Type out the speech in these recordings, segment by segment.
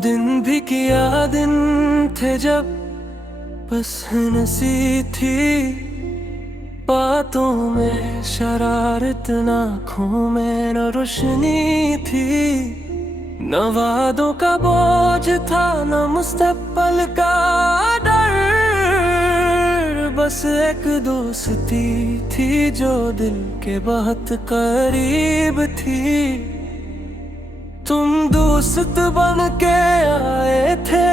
दिन भी किया दिन थे जब बस हंसी थी, बातों में शरारत, आँखों में न रोशनी थी। न वादों का बोझ था न मुस्तकबिल का डर, बस एक दोस्ती थी जो दिल के बहुत करीब थी। तुम दोस्त बन के आए थे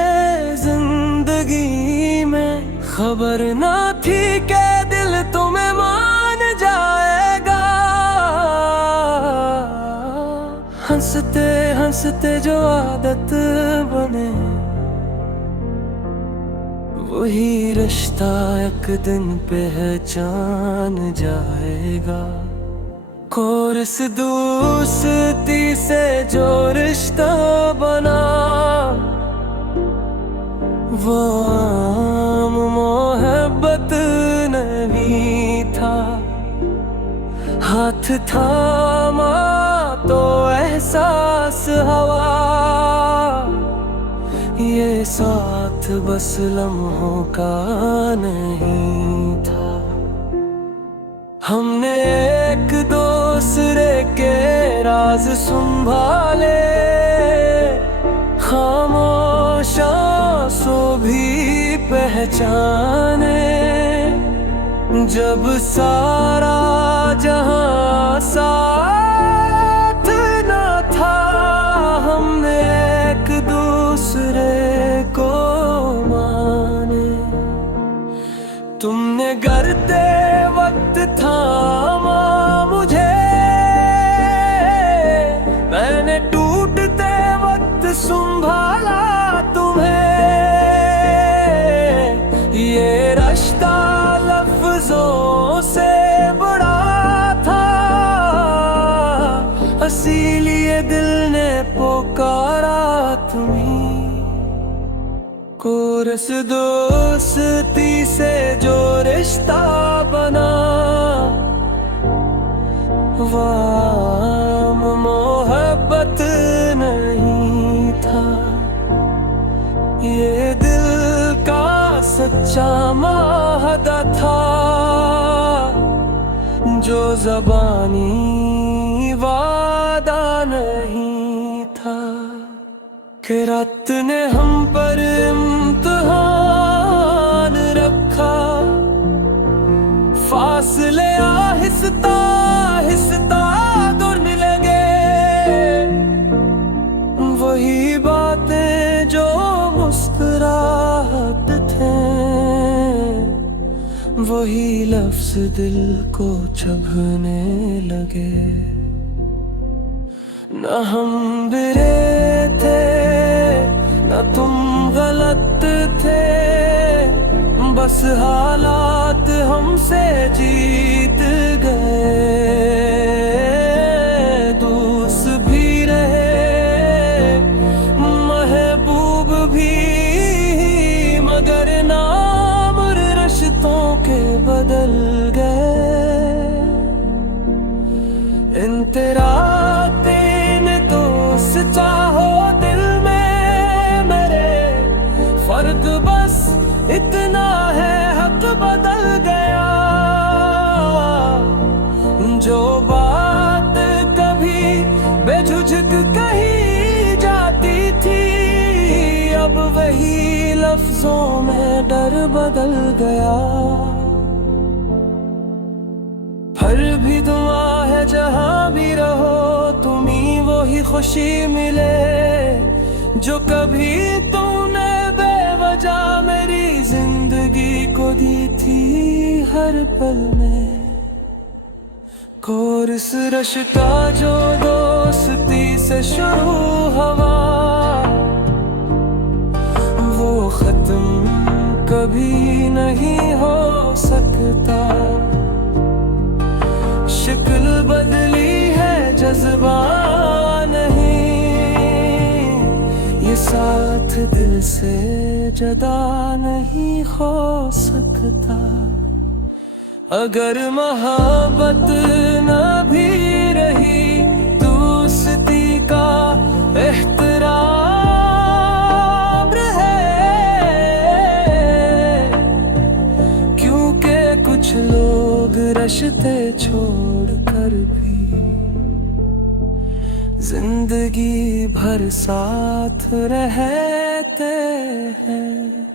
जिंदगी में, खबर ना थी कि दिल तुम्हें मान जाएगा। हंसते हंसते जो आदत बने, वही रिश्ता एक दिन पहचान जाएगा। और इस दोस्ती से जो रिश्ता बना, वो आम मोहब्बत नहीं था। हाथ थामा तो एहसास हवा, ये साथ बस लम्हों का नहीं था। हमने एक दूसरे के राज संभाले, खामोशों सो भी पहचाने। जब सारा जहां साथ न था, हमने एक दूसरे को माने। तुमने करते वक्त थामा मुझे, मैंने टूटते वक्त संभाला तुम्हें। ये रिश्ता लफ्जों से बड़ा था, इसीलिए दिल ने पुकारा तुम्हीं को। इस दोस्ती से जो रिश्ता बना, वाम मोहब्बत नहीं था। ये दिल का सच्चा माहदा था, जो ज़बानी वादा नहीं था। कि रात ने हम पर इम्तिहान रखा, फासले आहिस्ता आहिस्ता दूरने लगे। वही बातें जो मुस्कुराहट थे, वही लफ्ज दिल को चुभने लगे। न हम बुरे थे न तुम गलत थे, बस हालात हमसे जीत गए। दोस्त भी रहे महबूब भी, मगर नाम रिश्तों के बदल गए। इन तेरा चाहो दिल में मेरे, फर्क बस इतना है हक बदल गया। जो बात कभी बेझिझक कही जाती थी, अब वही लफ्जों में डर बदल गया। फिर भी दुआ है जहां भी रहो, तुम्हीं वही खुशी मिले जो कभी तूने बेवजह मेरी जिंदगी को दी थी हर पल में। और इस रिश्ता जो दोस्ती से शुरू हुआ, वो खत्म कभी नहीं हो सकता। शक्ल बदली है जज्बा नहीं, ये साथ दिल से जुदा नहीं हो सकता। अगर मोहब्बत न भी रही, दोस्ती का एहतराम रास्ते छोड़ कर भी जिंदगी भर साथ रहते हैं।